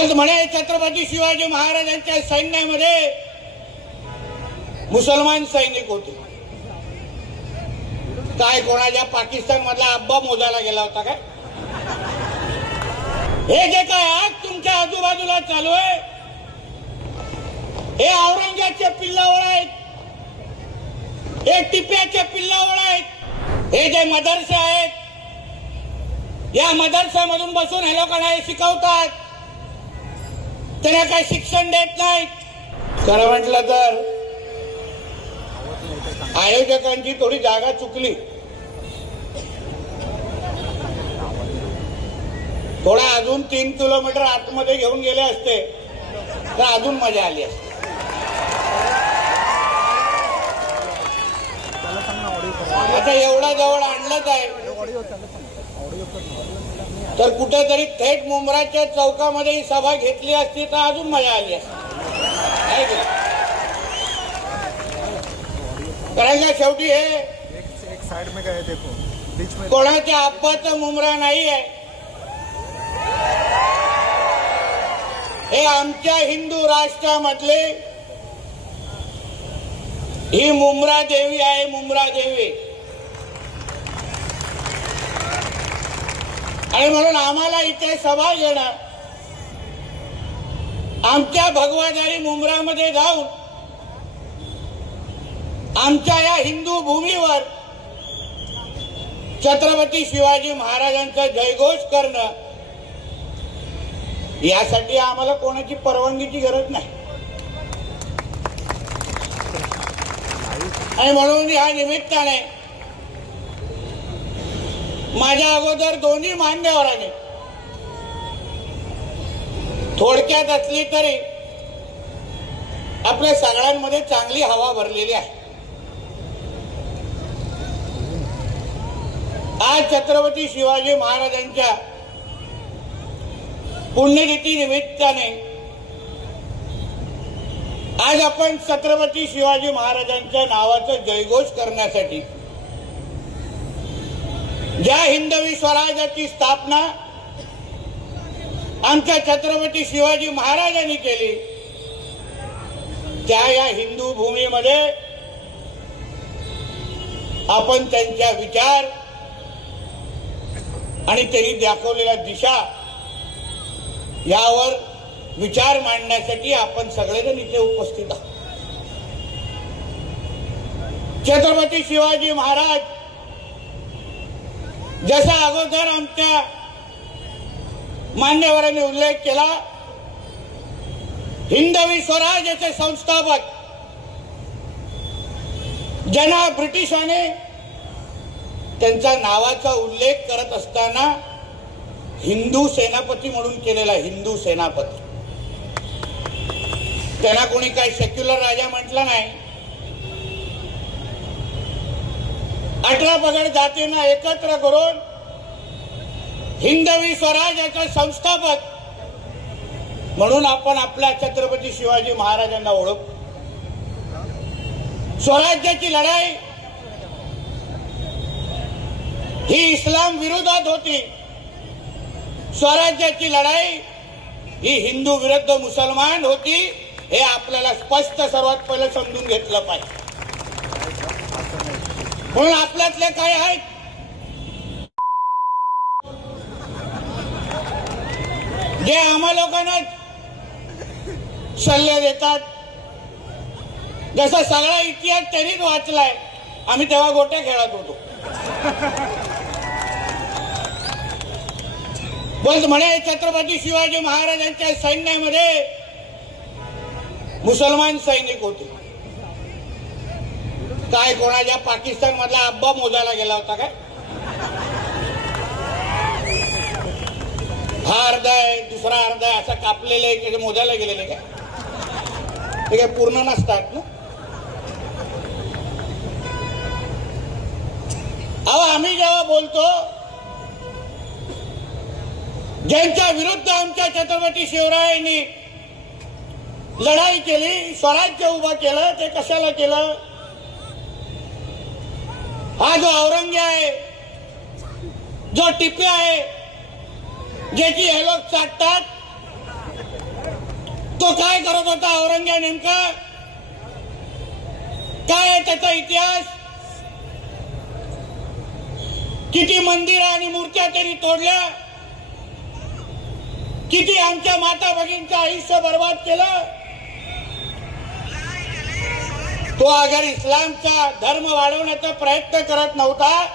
बोलत म्हणे छत्रपती शिवाजी महाराजांच्या सैन्यामध्ये मुसलमान सैनिक होते. काय कोणाच्या पाकिस्तान मधला अब्बा मोजायला गेला होता काय? हे जे काय आज तुमच्या आजूबाजूला चालू आहे हे औरंगाबादचे पिल्लावळ आहेत, हे टिप्याचे पिल्लावळ आहेत. हे जे मदरसे आहेत या मदरशामधून बसून हे लोकांना हे शिकवतात, त्यांना काही शिक्षण देत नाहीत. खरं म्हटलं तर आयोजकांची थोडी जागा चुकली. थोडा अजून 3 किलोमीटर आतमध्ये घेऊन गेले असते तर अजून मजा आली असते. आता एवढा जवळ आणलंच आहे तर कुठेतरी थेट मुंब्राच्या चौकामध्ये ही सभा घेतली असती तर अजून मजा आली असती. कारण का शेवटी हे कोणाच्या अब्बाचा मुंब्रा नाही आहे, हे आमच्या हिंदू राष्ट्रामधले ही मुंब्रा देवी आहे. मुंब्रा देवी आणि म्हणून आम्हाला इथे सभा घेणं, आमच्या भगवादारी मुंब्रामध्ये जाऊन आमच्या या हिंदू भूमीवर छत्रपती शिवाजी महाराजांचा जयघोष करणं, यासाठी आम्हाला कोणाची परवानगीची गरज नाही. आणि म्हणून या निमित्ताने माझ्या अगोदर दोन्ही मान्यवरांनी थोडक्यात असली तरी आपल्या सगळ्यांमध्ये चांगली हवा भरलेली आहे. आज छत्रपती शिवाजी महाराजांच्या पुण्यतिथी निमित्ताने आज आपण छत्रपती शिवाजी महाराजांच्या नावाचा जयघोष करण्यासाठी ज्या हिंदवी स्वराज्याची स्थापना आमच्या छत्रपती शिवाजी महाराजांनी केली त्या या हिंदू भूमीमध्ये आपण त्यांच्या विचार आणि त्यांनी दाखवलेल्या दिशा यावर विचार मांडण्यासाठी आपण सगळेजण इथे उपस्थित आहोत. छत्रपती शिवाजी महाराज जसा अगोदर आमच्या मान्यवरांनी उल्लेख केला, हिंदवी स्वराज्याचे संस्थापक ज्यांना ब्रिटिशांनी त्यांच्या नावाचा उल्लेख करत असताना हिंदू सेनापती म्हणून केलेला. हिंदू सेनापती, त्यांना कोणी काही सेक्युलर राजा म्हटलं नाही. 18 पगड जातींना एकत्र करून हिंदवी स्वराज्याचा संस्थापक म्हणून आपण आपल्या छत्रपती शिवाजी महाराजांना ओळखतो. स्वराज्याची लढाई ही इस्लाम विरोधात होती, स्वराज्याची लढाई ही हिंदू विरुद्ध मुसलमान होती. हे आपल्याला स्पष्ट सर्वात पहिले समजून घेतलं पाहिजे. म्हणून आपल्यातले काय आहेत जे आम्हा लोकांना सल्ले देतात, जसा सगळा इतिहास त्यांनीच वाचलाय. आम्ही तेव्हा गोट्या खेळत होतो. बोलत म्हणे छत्रपती शिवाजी महाराजांच्या सैन्यामध्ये मुसलमान सैनिक होते. काय कोणाच्या पाकिस्तान मधला अब्बा मोजायला गेला होता काय? हा अर्धा आहे, दुसरा अर्धा आहे, असं कापलेले मोजायला गेलेले काय? ते काय पूर्ण नसतात ना. अहो आम्ही जेव्हा बोलतो ज्यांच्या विरुद्ध आमच्या छत्रपती शिवरायांनी लढाई केली, स्वराज्य उभं केलं, ते कशाला केलं? हा जो औरंग्या आहे, जो टिप्या आहे, ज्याची हे लोक चाटतात, तो काय करत होता औरंग्या नेमका, काय आहे त्याचा इतिहास, किती मंदिर आणि मूर्त्या त्यांनी तोडल्या, किती आमच्या माता भगिनींचं आयुष्य बर्बाद केलं. तो अगर इस्लामचा धर्म वाढवण्याचा प्रयत्न करत नव्हता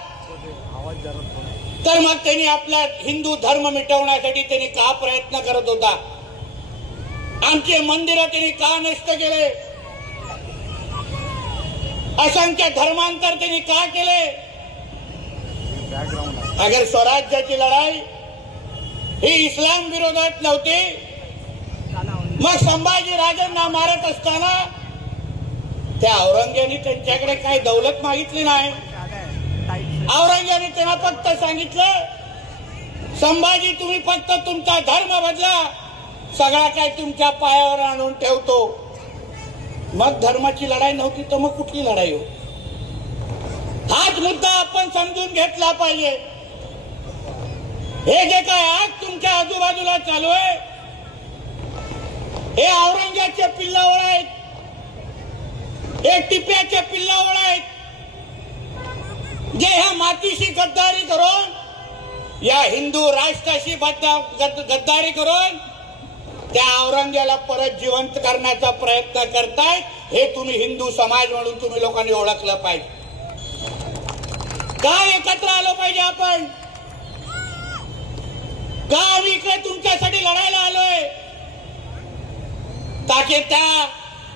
तर मग त्यांनी आपला हिंदू धर्म मिटवण्यासाठी त्यांनी का प्रयत्न करत होता. आमचे मंदिरं त्यांनी का नष्ट केले, असंख्य धर्मांतर त्यांनी का केले. अगर स्वराज्याची लढाई ही इस्लाम विरोधात नव्हती, मग संभाजी राजांना मारत असताना त्या औरंग्याने त्यांच्याकडे काही दौलत मागितली नाही. औरंग्याने त्यांना फक्त सांगितलं, संभाजी तुम्ही फक्त तुमचा धर्म बदला, सगळा काय तुमच्या पायावर आणून ठेवतो. मग धर्माची लढाई नव्हती तर मग कुठली लढाई हो. हाच मुद्दा आपण समजून घेतला पाहिजे. हे जे काय आज तुमच्या आजूबाजूला चालू आहे हे औरंग्याचे पिल्लावळ आहेत, हे टिप्याचे पिल्लावळ आहेत, जे ह्या मातीशी गद्दारी करून, या हिंदू राष्ट्राशी गद्दारी करून त्या औरंग्याला परत जिवंत करण्याचा प्रयत्न करतायत. हे तुम्ही हिंदू समाज म्हणून तुम्ही लोकांनी ओळखलं पाहिजे. का एकत्र आलो पाहिजे आपण, का आम्ही इकडे तुमच्यासाठी लढायला आलोय, ताकी त्या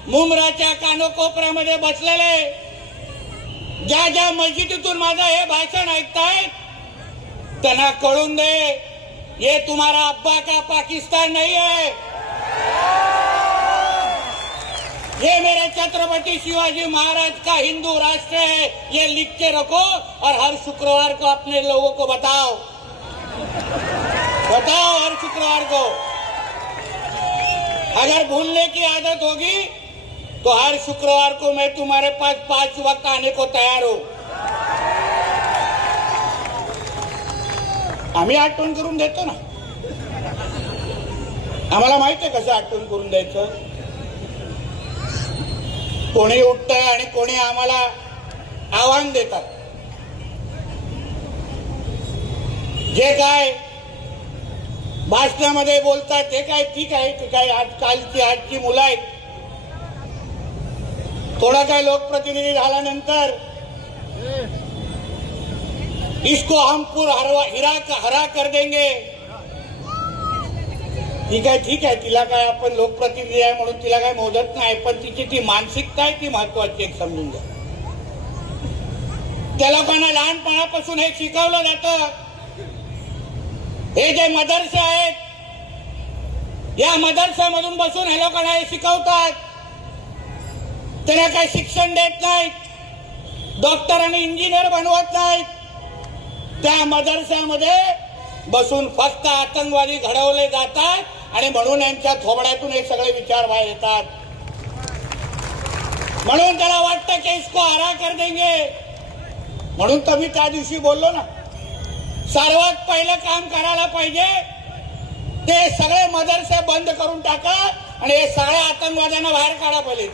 मुंब्राच्या कानोकोपऱ्यामध्ये बसलेले ज्या ज्या मस्जिदीतून माझं हे भाषण ऐकतायत त्यांना कळून दे, ये तुम्हारा अब्बा का पाकिस्तान नहीं है, ये मेरे छत्रपति शिवाजी महाराज का हिंदू राष्ट्र है. ये लिख के रखो और हर शुक्रवार को अपने लोगों को बताओ हर शुक्रवार को. अगर भूलने की आदत होगी तो हर शुक्रवार को मैं तुम्हारे पास 5 वक्त आने को तैयार हूं. आम्ही आठवण करून देतो ना, आम्हाला माहिती आहे कसं आठवण करून द्यायचं. कोणी उठतंय आणि कोणी आम्हाला आव्हान देतात. जे काय भाषणामध्ये बोलतात ते काय ठीक आहे, ते काय आजची मुलं आहेत. थोडा काय लोकप्रतिनिधी झाल्यानंतर इसको हम पूरा हरा कर देंगे. ठीक आहे, तिला काय आपण लोकप्रतिनिधी आहे म्हणून तिला काय मोजत नाही, पण तिची ती मानसिकता आहे ती महत्वाची एक समजून घ्या. त्या लोकांना लहानपणापासून हे शिकवलं जातं. हे जे मदरसे आहेत या मदरशामधून बसून हे लोकांना हे शिकवतात. त्यांना काही शिक्षण देत नाहीत, डॉक्टर आणि इंजिनियर बनवत नाहीत. त्या मदरशामध्ये बसून फक्त आतंकवादी घडवले जातात आणि म्हणून यांच्या थोबड्यातून हे सगळे विचार बाहेर येतात. म्हणून त्याला वाटतं की इसको हरा कर देंगे. म्हणून तर मी त्या दिवशी बोललो ना, सर्वात पहिलं काम करायला पाहिजे ते सगळे मदरसे बंद करून टाका आणि हे सगळ्या आतंकवाद्यांना बाहेर काढा पाहिजे.